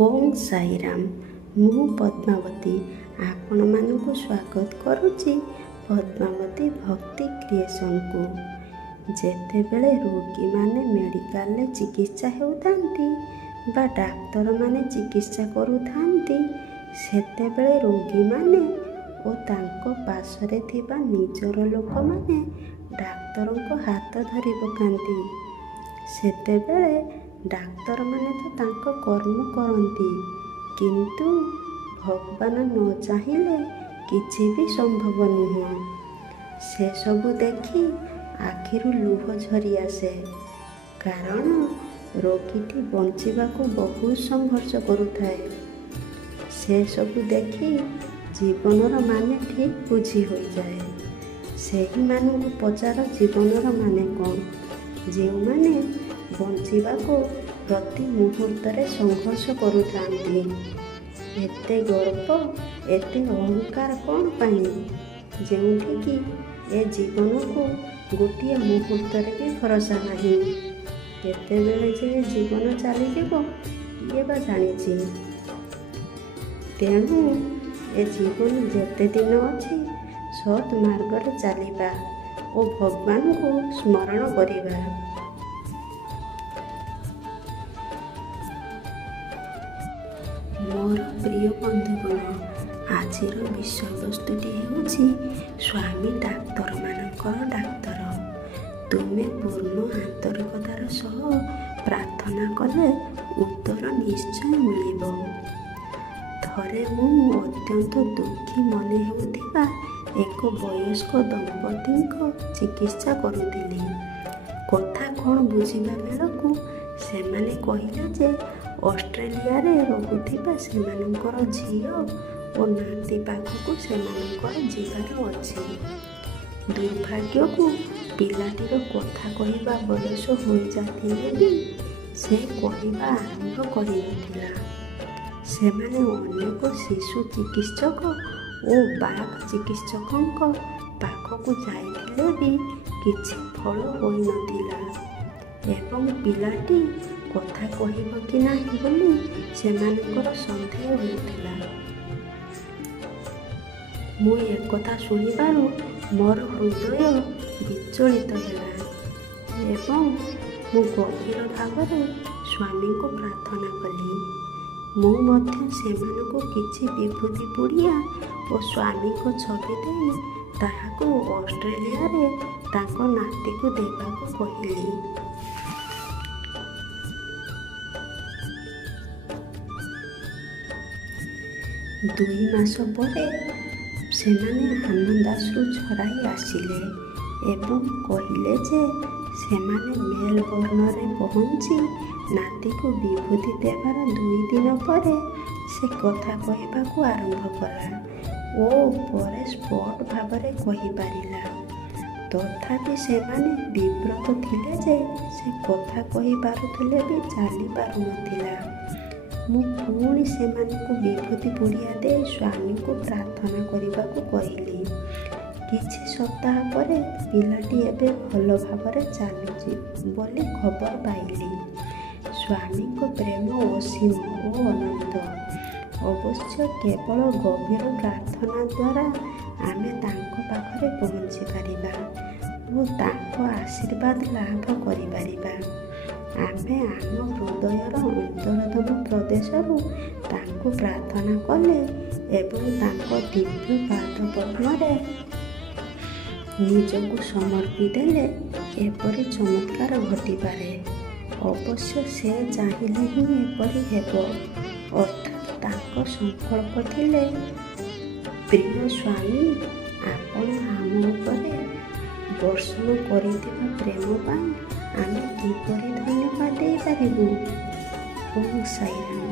ଓଁ ସାଇରାମ। ମୁଁ ପଦ୍ମାବତୀ ଆପଣମାନଙ୍କୁ ସ୍ୱାଗତ କରୁଛି ପଦ୍ମାବତୀ ଭକ୍ତି କ୍ରିଏସନକୁ। ଯେତେବେଳେ ରୋଗୀମାନେ ମେଡ଼ିକାଲରେ ଚିକିତ୍ସା ହେଉଥାନ୍ତି ବା ଡାକ୍ତରମାନେ ଚିକିତ୍ସା କରୁଥାନ୍ତି, ସେତେବେଳେ ରୋଗୀମାନେ ଓ ତାଙ୍କ ପାର୍ଶ୍ୱରେ ଥିବା ନିଜର ଲୋକମାନେ ଡାକ୍ତରଙ୍କ ହାତ ଧରି ପକାନ୍ତି। ସେତେବେଳେ ଡାକ୍ତରମାନେ ତ ତାଙ୍କ କର୍ମ କରନ୍ତି, କିନ୍ତୁ ଭଗବାନ ନ ଚାହିଁଲେ କିଛି ବି ସମ୍ଭବ ନୁହଁ। ସେସବୁ ଦେଖି ଆଖିରୁ ଲୁହ ଝରି ଆସେ, କାରଣ ରୋଗୀଟି ବଞ୍ଚିବାକୁ ବହୁତ ସଂଘର୍ଷ କରୁଥାଏ। ସେସବୁ ଦେଖି ଜୀବନର ମାନେ ଠିକ୍ ବୁଝି ହୋଇଯାଏ। ସେହିମାନଙ୍କୁ ପଚାର ଜୀବନର ମାନେ କ'ଣ, ଯେଉଁମାନେ ବଞ୍ଚିବାକୁ ପ୍ରତି ମୁହୂର୍ତ୍ତରେ ସଂଘର୍ଷ କରୁଥାନ୍ତି। ଏତେ ଗର୍ବ, ଏତେ ଅହଙ୍କାର କ'ଣ ପାଇଁ, ଯେଉଁଠିକି ଏ ଜୀବନକୁ ଗୋଟିଏ ମୁହୂର୍ତ୍ତରେ ବି ଭରସା ନାହିଁ। କେତେବେଳେ ଯେ ଏ ଜୀବନ ଚାଲିଯିବ କିଏ ବା ଜାଣିଛି। ତେଣୁ ଏ ଜୀବନ ଯେତେ ଦିନ ଅଛି ସତ୍ ମାର୍ଗରେ ଚାଲିବା ଓ ଭଗବାନଙ୍କୁ ସ୍ମରଣ କରିବା। ମୋର ପ୍ରିୟ ବନ୍ଧୁଗଣ, ଆଜିର ବିଷୟବସ୍ତୁଟି ହେଉଛି ସ୍ୱାମୀ ଡାକ୍ତରମାନଙ୍କର ଡାକ୍ତର। ତୁମେ ପୂର୍ଣ୍ଣ ଆନ୍ତରିକତାର ସହ ପ୍ରାର୍ଥନା କଲେ ଉତ୍ତର ନିଶ୍ଚୟ ମିଳିବ। ଥରେ ମୁଁ ଅତ୍ୟନ୍ତ ଦୁଃଖୀ ମନେ ହେଉଥିବା ଏକ ବୟସ୍କ ଦମ୍ପତିଙ୍କ ଚିକିତ୍ସା କରୁଥିଲି। କଥା କ'ଣ ବୁଝିବା ବେଳକୁ ସେମାନେ କହିଲେ ଯେ ଅଷ୍ଟ୍ରେଲିଆରେ ରହୁଥିବା ସେମାନଙ୍କର ଝିଅ ଓ ନାତି ପାଖକୁ ସେମାନଙ୍କର ଯିବାର ଅଛି। ଦୁର୍ଭାଗ୍ୟକୁ ପିଲାଟିର କଥା କହିବା ବୟସ ହୋଇଯାଇଥିଲେ ବି ସେ କହିବା ଆରମ୍ଭ କରିନଥିଲା। ସେମାନେ ଅନେକ ଶିଶୁ ଚିକିତ୍ସକ ଓ ବାଘ ଚିକିତ୍ସକଙ୍କ ପାଖକୁ ଯାଇଥିଲେ ବି କିଛି ଫଳ ହୋଇନଥିଲା ଏବଂ ପିଲାଟି କଥା କହିବ କି ନାହିଁ ବୋଲି ସେମାନଙ୍କର ସନ୍ଦେହ ହେଉଥିଲା। ମୁଁ ଏକଥା ଶୁଣିବାରୁ ମୋର ହୃଦୟ ବିଚଳିତ ହେଲା ଏବଂ ମୁଁ ଗଭୀର ଭାବରେ ସ୍ୱାମୀଙ୍କୁ ପ୍ରାର୍ଥନା କଲି। ମୁଁ ମଧ୍ୟ ସେମାନଙ୍କୁ କିଛି ବିଭୂତି ପୁଡ଼ିଆ ଓ ସ୍ୱାମୀଙ୍କ ଛବି ଦେଇ ତାହାକୁ ଅଷ୍ଟ୍ରେଲିଆରେ ତାଙ୍କ ନାତିକୁ ଦେବାକୁ କହିଲି। 2 ମାସ ପରେ ସେମାନେ ଆନନ୍ଦାଶ୍ରୁ ଝରାଇ ଆସିଲେ ଏବଂ କହିଲେ ଯେ ସେମାନେ ମେଲବର୍ଣ୍ଣରେ ପହଞ୍ଚି ନାତିକୁ ବିଭୂତି ଦେବାର 2 ଦିନ ପରେ ସେ କଥା କହିବାକୁ ଆରମ୍ଭ କଲା ଓ ପରେ ସ୍ପଷ୍ଟ ଭାବରେ କହିପାରିଲା। ତଥାପି ସେମାନେ ବିବ୍ରତ ଥିଲେ ଯେ ସେ କଥା କହିପାରୁଥିଲେ ବି ଚାଲିପାରୁନଥିଲା। ମୁଁ ପୁଣି ସେମାନଙ୍କୁ ବିଭୂତି ପୁଡ଼ିଆ ଦେଇ ସ୍ୱାମୀଙ୍କୁ ପ୍ରାର୍ଥନା କରିବାକୁ କହିଲି। କିଛି ସପ୍ତାହ ପରେ ପିଲାଟି ଏବେ ଭଲ ଭାବରେ ଚାଲୁଛି ବୋଲି ଖବର ପାଇଲି। ସ୍ୱାମୀଙ୍କ ପ୍ରେମ ଅସୀମ ଓ ଅନନ୍ତ। ଅବଶ୍ୟ କେବଳ ଗଭୀର ପ୍ରାର୍ଥନା ଦ୍ୱାରା ଆମେ ତାଙ୍କ ପାଖରେ ପହଞ୍ଚିପାରିବା ଓ ତାଙ୍କ ଆଶୀର୍ବାଦ ଲାଭ କରିପାରିବା। ଆମେ ଆମ ହୃଦୟର ଅନ୍ତରତମ ପ୍ରଦେଶରୁ ତାଙ୍କୁ ପ୍ରାର୍ଥନା କଲେ ଏବଂ ତାଙ୍କ ଦିବ୍ୟ ପାଦପଦ୍ମରେ ନିଜକୁ ସମର୍ପି ଦେଲେ ଏପରି ଚମତ୍କାର ଘଟିପାରେ। ଅବଶ୍ୟ ସେ ଚାହିଁଲେ ହିଁ ଏପରି ହେବ। ଅର୍ଥାତ୍ ତାଙ୍କ ସଂକଳ୍ପ ଥିଲେ, ପ୍ରିୟ ସ୍ୱାମୀ, ଆପଣ ଆମ ଉପରେ ବର୍ଷଣ କରିଥିବା ପ୍ରେମ ପାଇଁ ଆମେ କିପରି ଧନ୍ୟବାଦ ଦେଇପାରିବୁ। ଓଁ ସାଇରାମ।